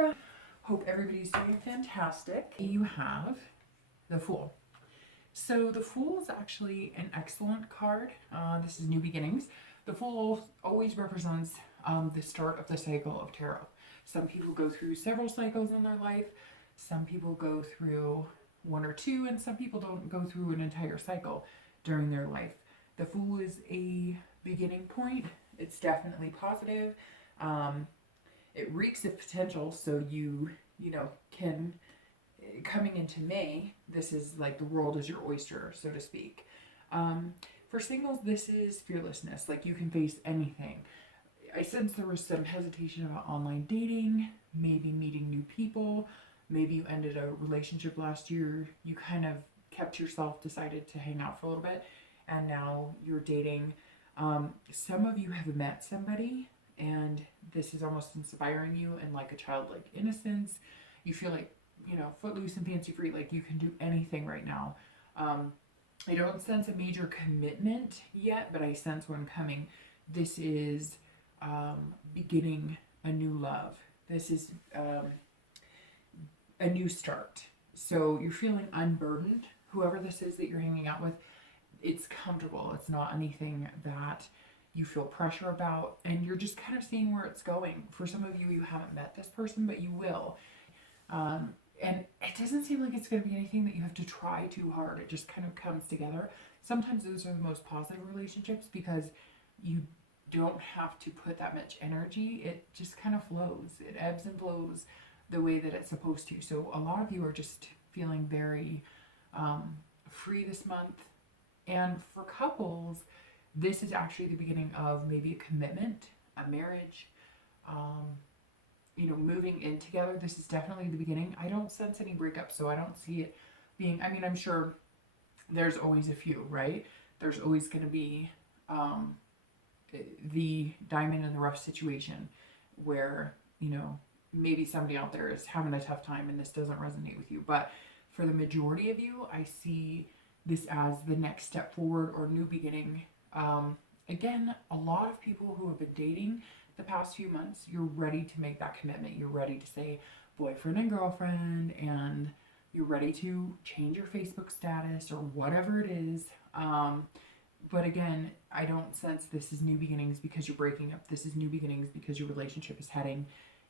Libra. Hope everybody's doing fantastic. You have the Fool. So the Fool is actually an excellent card. This is new beginnings. The Fool always represents the start of the cycle of tarot. Some people go through several cycles in their life. Some people go through one or two, and some people don't go through an entire cycle during their life. The Fool is a beginning point. It's definitely positive. It reeks of potential, so you can, coming into May, this is like the world is your oyster, so to speak. For singles, this is fearlessness. Like, you can face anything. I sense there was some hesitation about online dating, maybe meeting new people. Maybe you ended a relationship last year. You kind of kept yourself, decided to hang out for a little bit, and now you're dating. Some of you have met somebody, and this is almost inspiring you in like a childlike innocence. You feel like, footloose and fancy free, like you can do anything right now. I don't sense a major commitment yet, but I sense one coming. This is beginning a new love. This is a new start. So you're feeling unburdened. Whoever this is that you're hanging out with, it's comfortable. It's not anything that you feel pressure about, and you're just kind of seeing where it's going. For some of you, you haven't met this person, but you will. And it doesn't seem like it's going to be anything that you have to try too hard. It just kind of comes together. Sometimes those are the most positive relationships because you don't have to put that much energy. It just kind of flows. It ebbs and flows the way that it's supposed to. So a lot of you are just feeling very free this month. And for couples, this is actually the beginning of maybe a commitment, a marriage, moving in together. This is definitely the beginning. I don't sense any breakups, so I don't see it being, I'm sure there's always a few, right? There's always going to be the diamond in the rough situation where, maybe somebody out there is having a tough time and this doesn't resonate with you. But for the majority of you, I see this as the next step forward or new beginning. Again, a lot of people who have been dating the past few months, you're ready to make that commitment. You're ready to say boyfriend and girlfriend, and you're ready to change your Facebook status or whatever it is. But again, I don't sense this is new beginnings because you're breaking up. This is new beginnings because your relationship is heading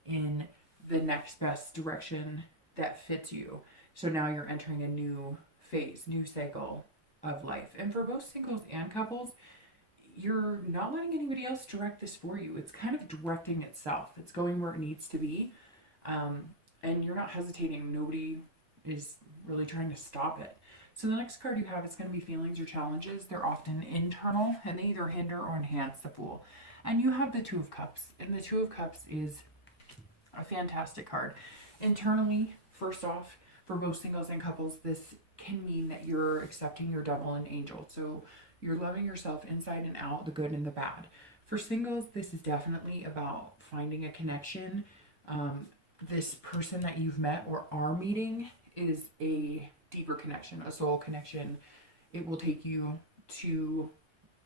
in the next best direction that fits you. So now you're entering a new phase, new cycle of life. And for both singles and couples, you're not letting anybody else direct this for you. It's kind of directing itself. It's going where it needs to be. And you're not hesitating. Nobody is really trying to stop it. So the next card you have is going to be feelings or challenges. They're often internal, and they either hinder or enhance the Fool. And you have the Two of Cups. And the Two of Cups is a fantastic card. Internally, first off, for both singles and couples, this can mean that you're accepting your devil and angel. So you're loving yourself inside and out, the good and the bad. For singles, this is definitely about finding a connection. This person that you've met or are meeting is a deeper connection, a soul connection. It will take you to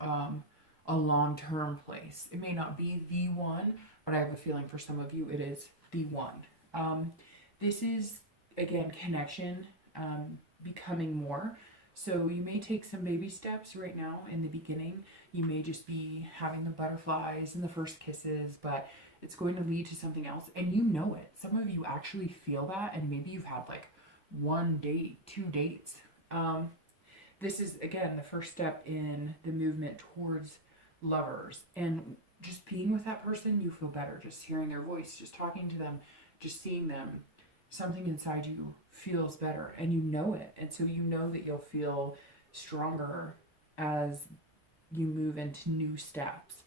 a long-term place. It may not be the one, but I have a feeling for some of you it is the one. This is, again, connection, becoming more. So you may take some baby steps right now in the beginning. You may just be having the butterflies and the first kisses, but it's going to lead to something else. And you know it. Some of you actually feel that, and maybe you've had like one date, 2 dates. This is, again, the first step in the movement towards lovers. And just being with that person, you feel better. Just hearing their voice, just talking to them, just seeing them. Something inside you feels better, and you know it. And so you know that you'll feel stronger as you move into new steps.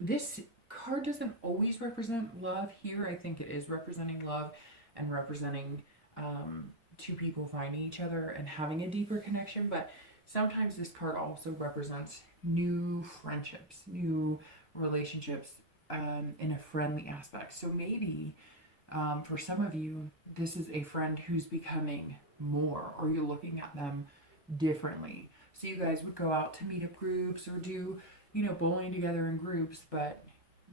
This card doesn't always represent love here. I think it is representing love and representing two people finding each other and having a deeper connection. But sometimes this card also represents new friendships, new relationships in a friendly aspect. So maybe for some of you, this is a friend who's becoming more, or you're looking at them differently. So you guys would go out to meetup groups or do, bowling together in groups, but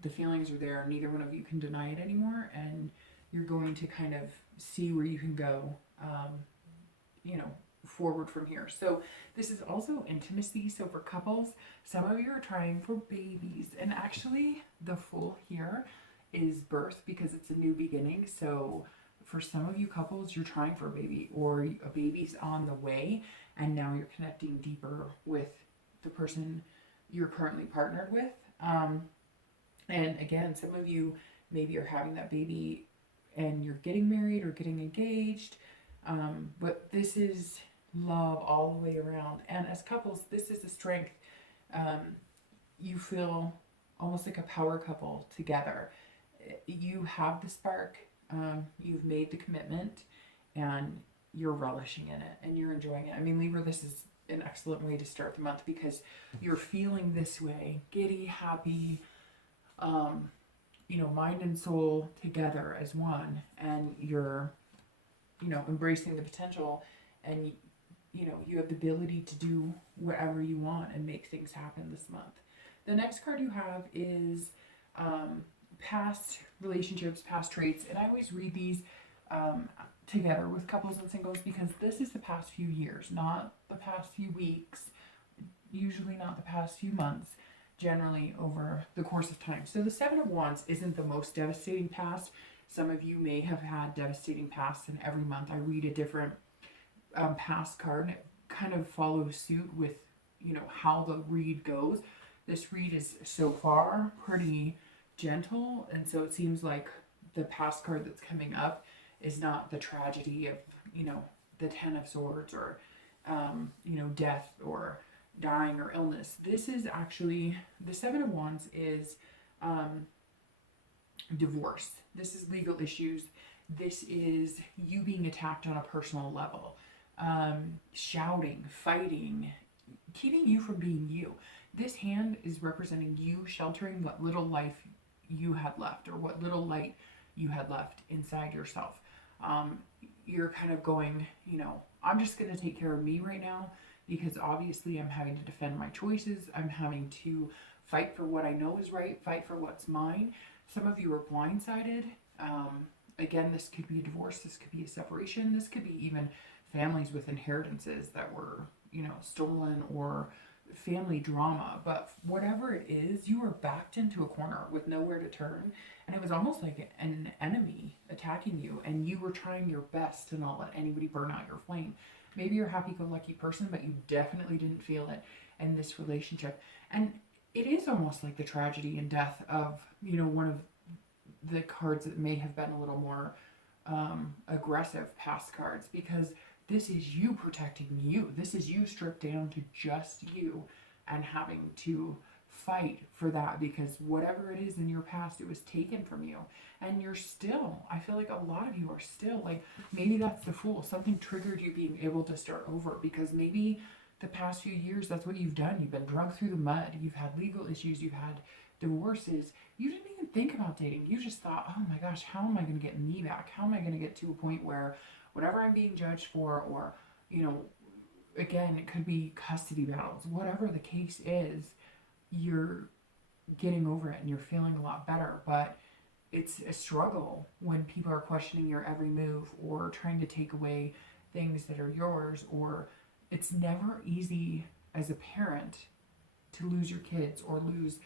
the feelings are there. Neither one of you can deny it anymore, and you're going to kind of see where you can go, you know, forward from here. So this is also intimacy. So for couples, some of you are trying for babies, and actually the Fool here is birth because it's a new beginning. So for some of you couples, you're trying for a baby, or a baby's on the way, and now you're connecting deeper with the person you're currently partnered with. And again, some of you maybe are having that baby and you're getting married or getting engaged. But this is love all the way around. And as couples, this is a strength. You feel almost like a power couple together. You have the spark, you've made the commitment, and you're relishing in it and you're enjoying it. I mean, Libra, this is an excellent way to start the month because you're feeling this way, giddy, happy, you know, mind and soul together as one, and you're, you know, embracing the potential, and you know, you have the ability to do whatever you want and make things happen this month. The next card you have is past relationships, past traits, and I always read these together with couples and singles because this is the past few years, not the past few weeks, usually not the past few months, generally over the course of time. So the Seven of Wands isn't the most devastating past. Some of you may have had devastating pasts, and every month I read a different past card, and it kind of follows suit with, you know, how the read goes. This read is so far pretty gentle, and so it seems like the past card that's coming up is not the tragedy of, you know, the Ten of Swords or you know, death or dying or illness. This is actually, the Seven of Wands is divorce. This is legal issues. This is you being attacked on a personal level, shouting, fighting, keeping you from being you. This hand is representing you sheltering what little life you had left, or what little light you had left inside yourself. You're kind of going, you know, I'm just going to take care of me right now, because obviously I'm having to defend my choices. I'm having to fight for what I know is right, fight for what's mine. Some of you are blindsided. Again, this could be a divorce, this could be a separation, this could be even families with inheritances that were, you know, stolen, or family drama. But whatever it is, you were backed into a corner with nowhere to turn, and it was almost like an enemy attacking you, and you were trying your best to not let anybody burn out your flame. Maybe you're a happy-go-lucky person, but you definitely didn't feel it in this relationship. And it is almost like the tragedy and death of, you know, one of the cards that may have been a little more aggressive past cards, because this is you protecting you. This is you stripped down to just you and having to fight for that, because whatever it is in your past, it was taken from you. And you're still, I feel like a lot of you are still, like, maybe that's the Fool. Something triggered you being able to start over, because maybe the past few years, that's what you've done. You've been dragged through the mud. You've had legal issues. You've had divorces. You didn't even think about dating. You just thought, oh my gosh, how am I going to get me back? How am I going to get to a point where whatever I'm being judged for, or, you know, again, it could be custody battles, whatever the case is, you're getting over it and you're feeling a lot better. But it's a struggle when people are questioning your every move or trying to take away things that are yours, or it's never easy as a parent to lose your kids, or lose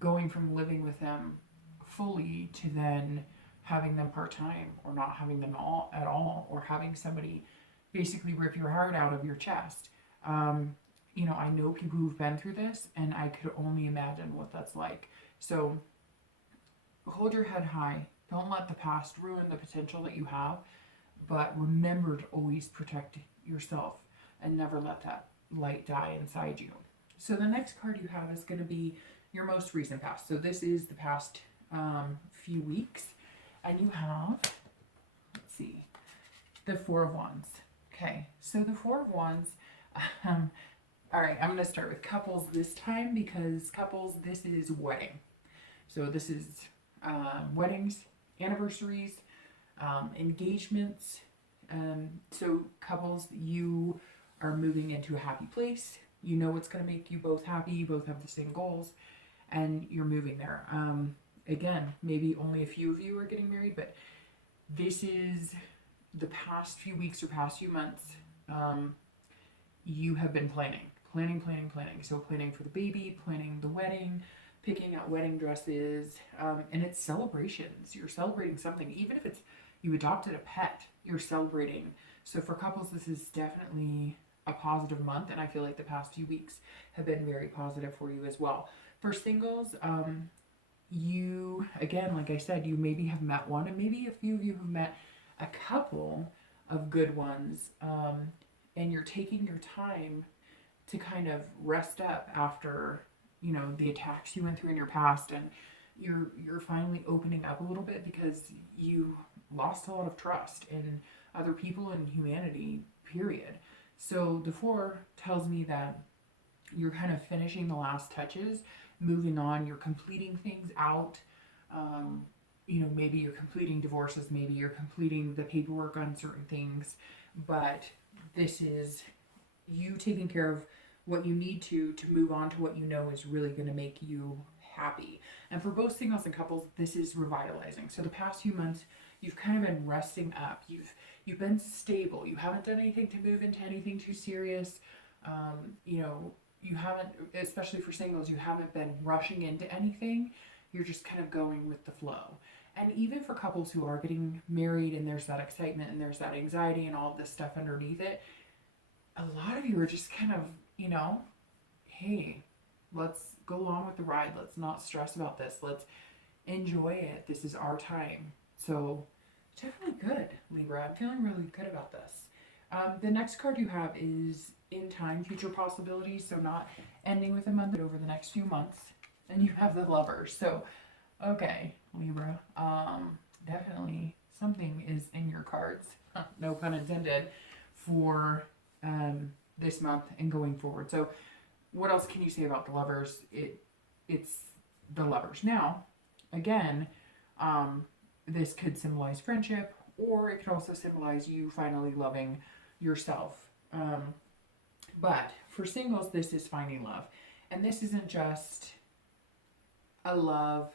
going from living with them fully to then having them part-time, or not having them all at all, or having somebody basically rip your heart out of your chest. You know, I know people who've been through this, and I could only imagine what that's like. So hold your head high. Don't let the past ruin the potential that you have, but remember to always protect yourself and never let that light die inside you. So the next card you have is going to be your most recent past. So this is the past few weeks. And you have, let's see, the Four of Wands. Okay, so the Four of Wands, all right, I'm going to start with couples this time, because couples, this is wedding. So this is weddings, anniversaries, engagements. So couples, you are moving into a happy place. You know what's going to make you both happy. You both have the same goals, and you're moving there. again, maybe only a few of you are getting married, but this is the past few weeks or past few months. You have been planning. So planning for the baby, planning the wedding, picking out wedding dresses, and it's celebrations. You're celebrating something. Even if it's you adopted a pet, you're celebrating. So for couples, this is definitely a positive month, and I feel like the past few weeks have been very positive for you as well. For singles, you, again, like I said, you maybe have met one, and maybe a few of you have met a couple of good ones, and you're taking your time to kind of rest up after, you know, the attacks you went through in your past, and you're finally opening up a little bit because you lost a lot of trust in other people and humanity, period. So the 4 tells me that you're kind of finishing the last touches, moving on, you're completing things out. You know, maybe you're completing divorces, maybe you're completing the paperwork on certain things, but this is you taking care of what you need to move on to what you know is really going to make you happy. And for both singles and couples, this is revitalizing. So the past few months, you've kind of been resting up. You've been stable. You haven't done anything to move into anything too serious. You know, you haven't, especially for singles, you haven't been rushing into anything. You're just kind of going with the flow. And even for couples who are getting married and there's that excitement and there's that anxiety and all of this stuff underneath it, a lot of you are just kind of, you know, hey, let's go along with the ride. Let's not stress about this. Let's enjoy it. This is our time. So definitely good, Libra. I'm feeling really good about this. The next card you have is in time, future possibilities. So not ending with a month, but over the next few months. And you have the Lovers. So, okay, Libra. Definitely something is in your cards, no pun intended, for this month and going forward. So what else can you say about the Lovers? It's the Lovers. Now, again, this could symbolize friendship, or it could also symbolize you finally loving yourself. But for singles, this is finding love. And this isn't just a love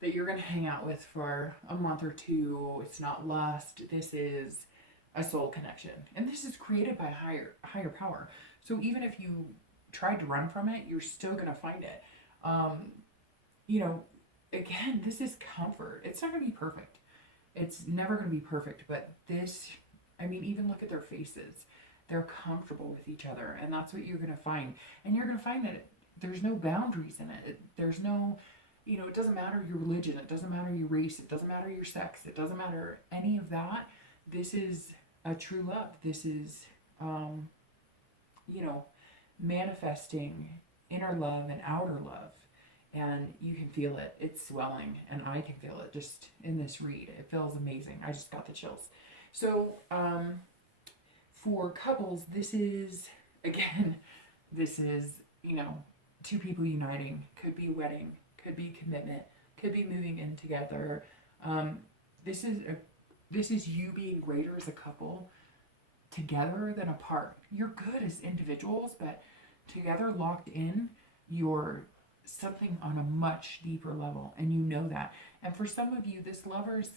that you're going to hang out with for a month or two. It's not lust. This is a soul connection. And this is created by higher power. So even if you tried to run from it, you're still going to find it. You know, again, this is comfort. It's not going to be perfect. It's never going to be perfect. But this, I mean, even look at their faces. They're comfortable with each other. And that's what you're going to find. And you're going to find that there's no boundaries in it. There's no, you know, it doesn't matter your religion. It doesn't matter your race. It doesn't matter your sex. It doesn't matter any of that. This is a true love. This is, you know, manifesting inner love and outer love. And you can feel it. It's swelling. And I can feel it just in this read. It feels amazing. I just got the chills. So, for couples, this is, again, this is, you know, two people uniting. Could be wedding. Could be commitment. Could be moving in together. This is you being greater as a couple together than apart. You're good as individuals, but together, locked in, you're something on a much deeper level, and you know that. And for some of you, this Lovers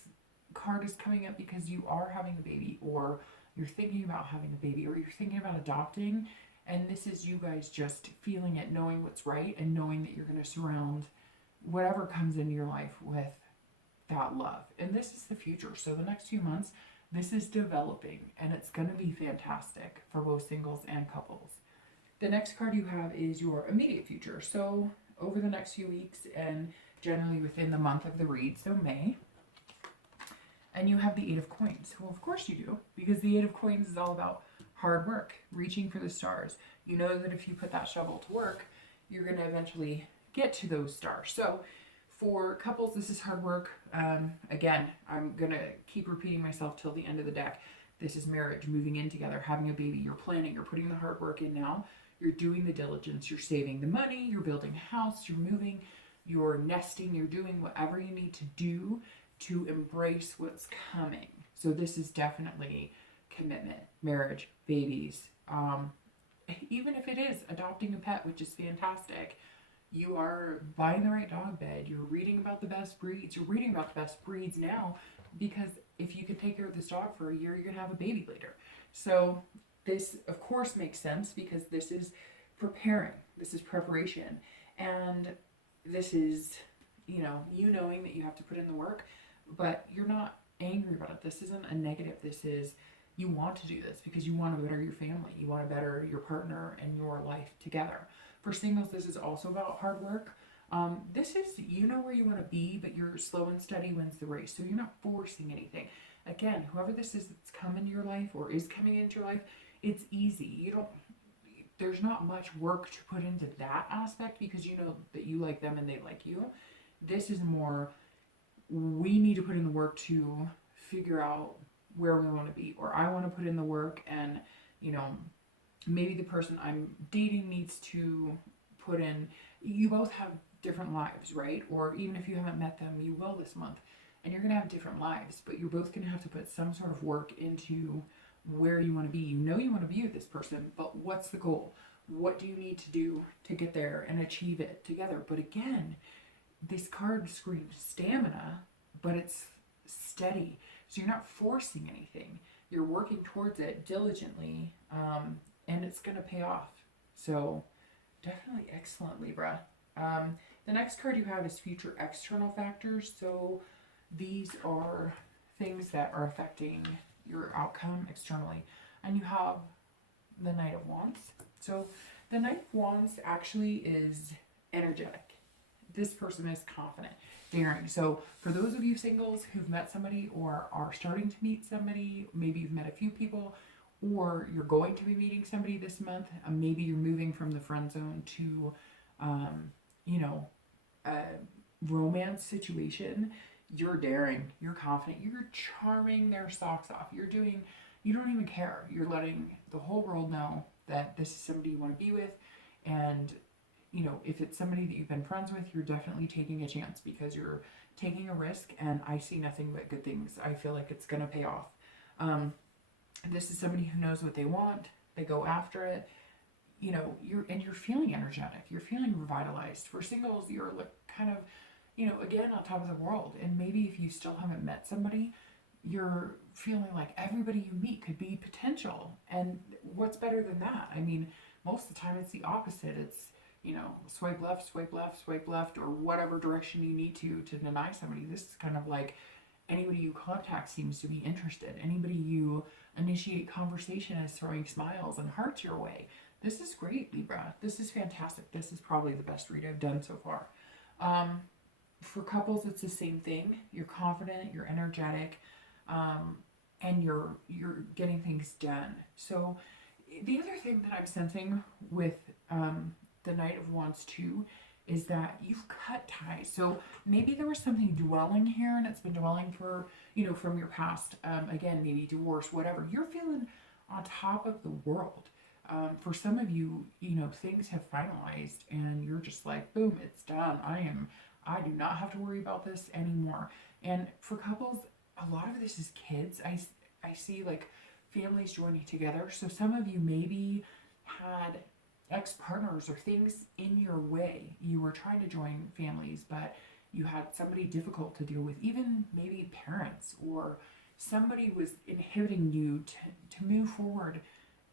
card is coming up because you are having a baby, or you're thinking about having a baby, or you're thinking about adopting, and this is you guys just feeling it, knowing what's right, and knowing that you're going to surround whatever comes into your life with that love. And this is the future. So the next few months, this is developing, and it's going to be fantastic for both singles and couples. The next card you have is your immediate future. So over the next few weeks, and generally within the month of the read, so May. And you have the 8 of Coins. Well, of course you do, because the 8 of Coins is all about hard work, reaching for the stars. You know that if you put that shovel to work, you're going to eventually get to those stars. So for couples, this is hard work. Again, I'm going to keep repeating myself till the end of the deck. This is marriage, moving in together, having a baby. You're planning, you're putting the hard work in now. You're doing the diligence, you're saving the money, you're building a house, you're moving, you're nesting, you're doing whatever you need to do to embrace what's coming. So this is definitely commitment, marriage, babies. Even if it is adopting a pet, which is fantastic, You are buying the right dog bed. You're reading about the best breeds. You're reading about the best breeds now because if you can take care of this dog for a year, you're going to have a baby later. So this, of course, makes sense because this is preparing. This is preparation. And this is, you knowing that you have to put in the work, but you're not angry about it. This isn't a negative. This is, you want to do this because you want to better your family. You want to better your partner and your life together. For singles, this is also about hard work. This is, you know where you want to be, but you're slow and steady wins the race. So you're not forcing anything. Again, whoever this is that's come into your life or is coming into your life, it's easy. There's not much work to put into that aspect because you know that you like them and they like you. This is more, we need to put in the work to figure out where we want to be, or I want to put in the work and, maybe the person I'm dating needs to put in, you both have different lives, right? Or even if you haven't met them, you will this month, and you're going to have different lives, but you're both going to have to put some sort of work into where you want to be. You know you want to be with this person, but what's the goal? What do you need to do to get there and achieve it together? But again, this card screams stamina, but it's steady. So you're not forcing anything. You're working towards it diligently, and it's going to pay off. So definitely excellent, Libra. The next card you have is future external factors. So these are things that are affecting your outcome externally. And you have the Knight of Wands. So the Knight of Wands actually is energetic. This person is confident, daring. So for those of you singles who've met somebody or are starting to meet somebody, maybe you've met a few people, or you're going to be meeting somebody this month, maybe you're moving from the friend zone to, a romance situation, you're daring, you're confident, you're charming their socks off. You don't even care. You're letting the whole world know that this is somebody you want to be with. And, if it's somebody that you've been friends with, you're definitely taking a chance because you're taking a risk, and I see nothing but good things. I feel like it's going to pay off. This is somebody who knows what they want. They go after it. You're feeling energetic. You're feeling revitalized. For singles, you're kind of, again, on top of the world. And maybe if you still haven't met somebody, you're feeling like everybody you meet could be potential. And what's better than that? I mean, most of the time it's the opposite. It's, swipe left, swipe left, swipe left, or whatever direction you need to deny somebody. This is kind of like anybody you contact seems to be interested. Anybody you initiate conversation is throwing smiles and hearts your way. This is great, Libra. This is fantastic. This is probably the best read I've done so far. For couples, it's the same thing. You're confident, you're energetic, and you're getting things done. So the other thing that I'm sensing with the Knight of Wands too is that you've cut ties. So maybe there was something dwelling here and it's been dwelling for, from your past. Again, maybe divorce, whatever. You're feeling on top of the world. For some of you, things have finalized and you're just like, boom, it's done. I do not have to worry about this anymore. And for couples, a lot of this is kids. I see like families joining together. So some of you maybe had ex-partners or things in your way. You were trying to join families, but you had somebody difficult to deal with, even maybe parents, or somebody was inhibiting you to move forward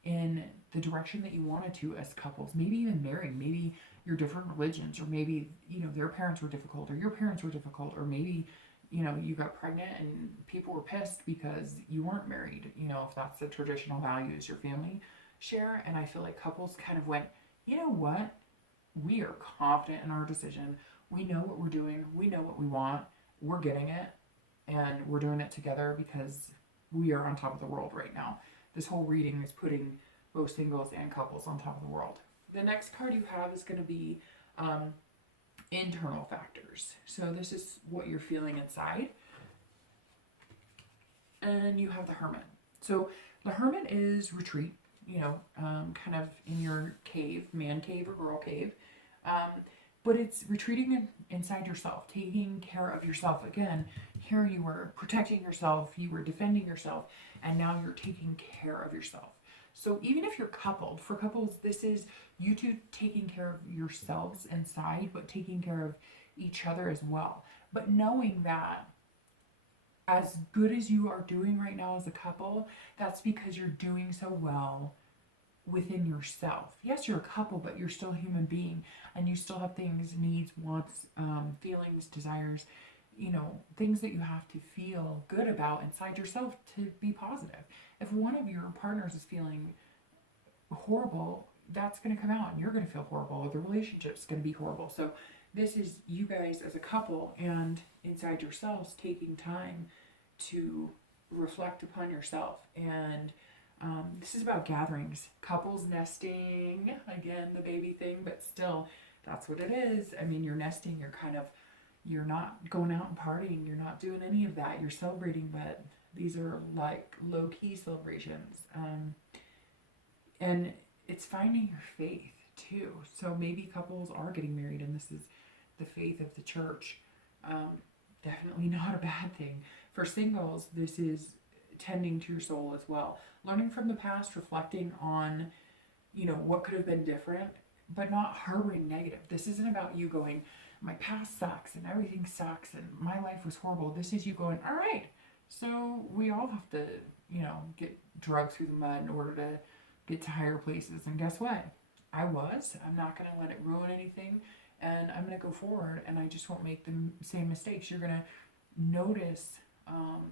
in the direction that you wanted to as couples. Maybe even marrying. Maybe you're different religions, or maybe, their parents were difficult, or your parents were difficult, or maybe, you got pregnant and people were pissed because you weren't married, if that's the traditional values your family share. And I feel like couples kind of went, you know what? We are confident in our decision. We know what we're doing. We know what we want. We're getting it. And we're doing it together because we are on top of the world right now. This whole reading is putting both singles and couples on top of the world. The next card you have is going to be internal factors. So this is what you're feeling inside. And you have the Hermit. So the Hermit is retreat, kind of in your cave, man cave or girl cave. But it's retreating inside yourself, taking care of yourself. Again, here you were protecting yourself, you were defending yourself, and now you're taking care of yourself. So even if you're coupled, for couples, this is you two taking care of yourselves inside, but taking care of each other as well. But knowing that as good as you are doing right now as a couple, that's because you're doing so well within yourself. Yes, you're a couple, but you're still a human being, and you still have things, needs, wants, feelings, desires, you know, things that you have to feel good about inside yourself to be positive. If one of your partners is feeling horrible, that's going to come out and you're going to feel horrible, or the relationship's going to be horrible. So this is you guys as a couple and inside yourselves taking time to reflect upon yourself. And this is about gatherings, couples nesting, again, the baby thing, but still, that's what it is. I mean, you're nesting, you're not going out and partying, you're not doing any of that, you're celebrating, but these are like low-key celebrations. And it's finding your faith too. So maybe couples are getting married and this is the faith of the church. Definitely not a bad thing. For singles, this is tending to your soul as well. Learning from the past, reflecting on, you know, what could have been different, but not harboring negative. This isn't about you going, my past sucks and everything sucks and my life was horrible. This is you going, all right, so we all have to, you know, get dragged through the mud in order to get to higher places. And guess what? I'm not going to let it ruin anything. And I'm going to go forward and I just won't make the same mistakes. You're going to notice,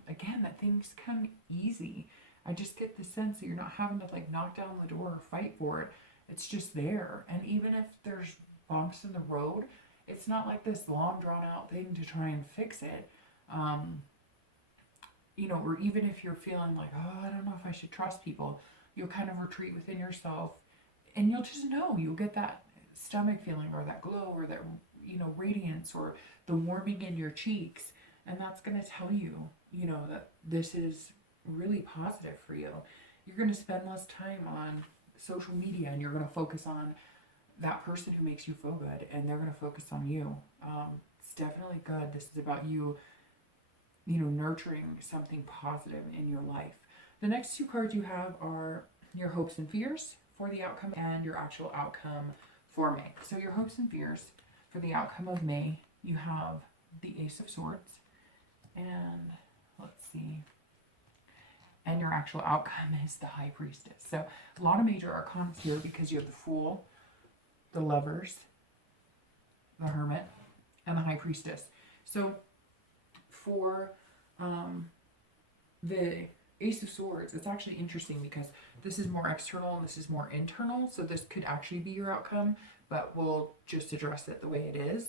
again, that things come easy. I just get the sense that you're not having to like knock down the door or fight for it. It's just there. And even if there's bumps in the road, it's not like this long drawn out thing to try and fix it. You know, or even if you're feeling like, oh, I don't know if I should trust people, you'll kind of retreat within yourself and you'll just know, you'll get that stomach feeling or that glow or that, you know, radiance or the warming in your cheeks. And that's going to tell you, you know, that this is really positive for you. You're going to spend less time on social media and you're going to focus on that person who makes you feel good and they're going to focus on you. It's definitely good. This is about you, you know, nurturing something positive in your life. The next two cards you have are your hopes and fears for the outcome and your actual outcome for May. So your hopes and fears for the outcome of May, you have the Ace of Swords and let's see, and your actual outcome is the High Priestess. So a lot of major arcana here because you have the Fool, the Lovers, the Hermit, and the High Priestess. So for the Ace of Swords, it's actually interesting because this is more external and this is more internal. So this could actually be your outcome, but we'll just address it the way it is.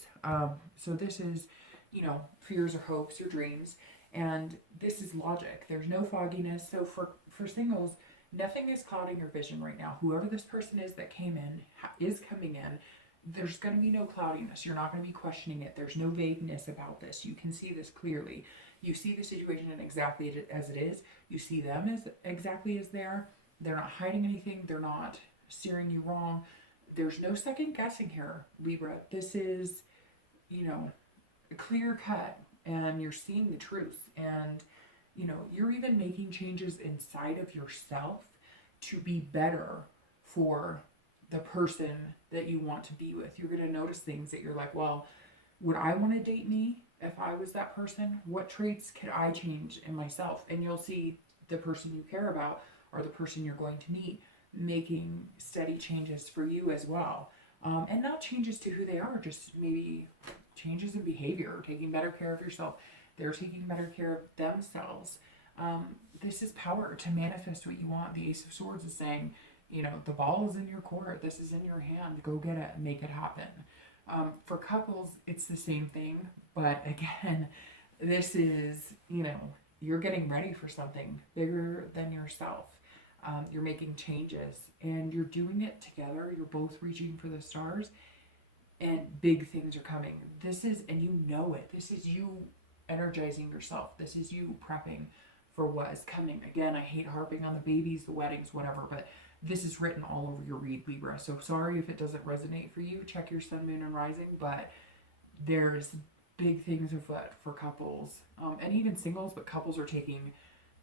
So this is, you know, fears or hopes or dreams. And this is logic. There's no fogginess. So for singles, nothing is clouding your vision right now. Whoever this person is that came in, is coming in, there's going to be no cloudiness. You're not going to be questioning it. There's no vagueness about this. You can see this clearly. You see the situation exactly as it is. You see them as exactly as they are. They're not hiding anything. They're not steering you wrong. There's no second guessing here, Libra. This is, you know, a clear cut and you're seeing the truth. And, you know, you're even making changes inside of yourself to be better for the person that you want to be with. You're going to notice things that you're like, well, would I want to date me if I was that person? What traits could I change in myself? And you'll see the person you care about or the person you're going to meet making steady changes for you as well. And not changes to who they are, just maybe changes in behavior, taking better care of yourself. They're taking better care of themselves. This is power to manifest what you want. The Ace of Swords is saying, you know, the ball is in your court. This is in your hand. Go get it and make it happen. For couples, it's the same thing. But again, this is, you know, you're getting ready for something bigger than yourself. You're making changes and you're doing it together. You're both reaching for the stars and big things are coming. This is, and you know it, this is you energizing yourself. This is you prepping for what is coming. Again, I hate harping on the babies, the weddings, whatever, but this is written all over your read, Libra. So sorry if it doesn't resonate for you. Check your sun, moon, and rising, but there's big things afoot for couples and even singles, but couples are taking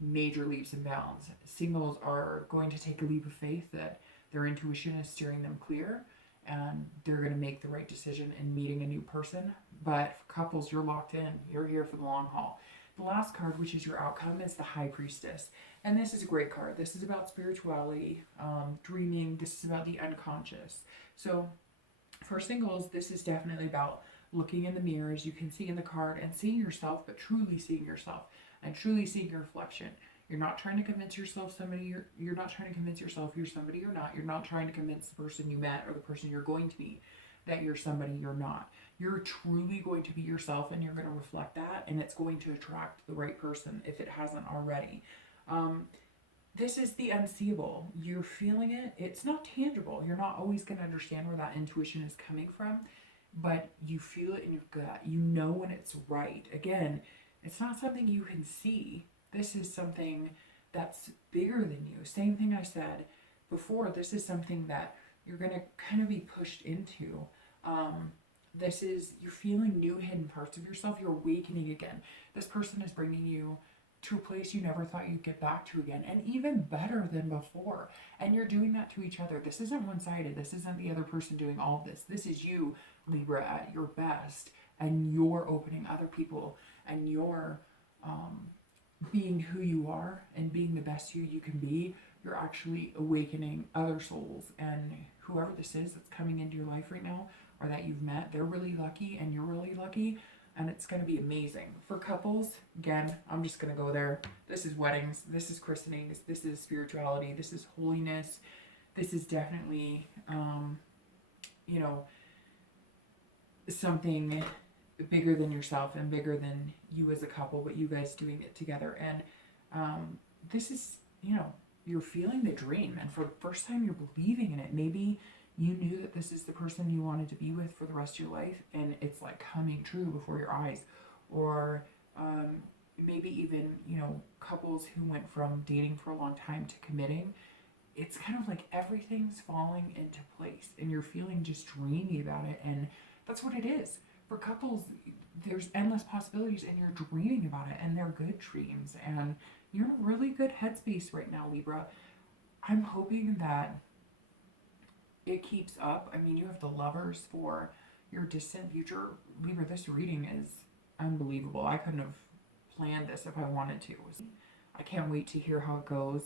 major leaps and bounds. Singles are going to take a leap of faith that their intuition is steering them clear and they're going to make the right decision in meeting a new person. But for couples, you're locked in. You're here for the long haul. The last card, which is your outcome, is the High Priestess. And this is a great card. This is about spirituality, dreaming. This is about the unconscious. So for singles, this is definitely about looking in the mirror, as you can see in the card, and seeing yourself, but truly seeing yourself and truly seeing your reflection. You're not trying to convince yourself you're not trying to convince yourself you're somebody you're not. You're not trying to convince the person you met or the person you're going to meet that you're somebody you're not. You're truly going to be yourself, and you're going to reflect that, and it's going to attract the right person if it hasn't already. This is the unseeable. You're feeling it. It's not tangible. You're not always going to understand where that intuition is coming from, but you feel it in your gut. You know when it's right. Again, it's not something you can see. This is something that's bigger than you. Same thing I said before. This is something that you're going to kind of be pushed into. This is, you're feeling new hidden parts of yourself. You're awakening again. This person is bringing you to a place you never thought you'd get back to again, and even better than before. And you're doing that to each other. This isn't one-sided. This isn't the other person doing all of this. This is you, Libra, at your best, and you're opening other people, and you're being who you are and being the best you can be. You're actually awakening other souls, and whoever this is that's coming into your life right now or that you've met, they're really lucky and you're really lucky, and it's going to be amazing. For couples, again, I'm just going to go there. This is weddings, this is christenings, this is spirituality, this is holiness. This is definitely, you know, something bigger than yourself and bigger than you as a couple, but you guys doing it together. And this is, you know, you're feeling the dream, and for the first time you're believing in it. Maybe you knew that this is the person you wanted to be with for the rest of your life, and it's like coming true before your eyes. Or maybe even, you know, couples who went from dating for a long time to committing. It's kind of like everything's falling into place and you're feeling just dreamy about it, and that's what it is. For couples, there's endless possibilities and you're dreaming about it, and they're good dreams, and you're in a really good headspace right now, Libra. I'm hoping that it keeps up. I mean, you have the Lovers for your distant future. Libra, this reading is unbelievable. I couldn't have planned this if I wanted to. I can't wait to hear how it goes.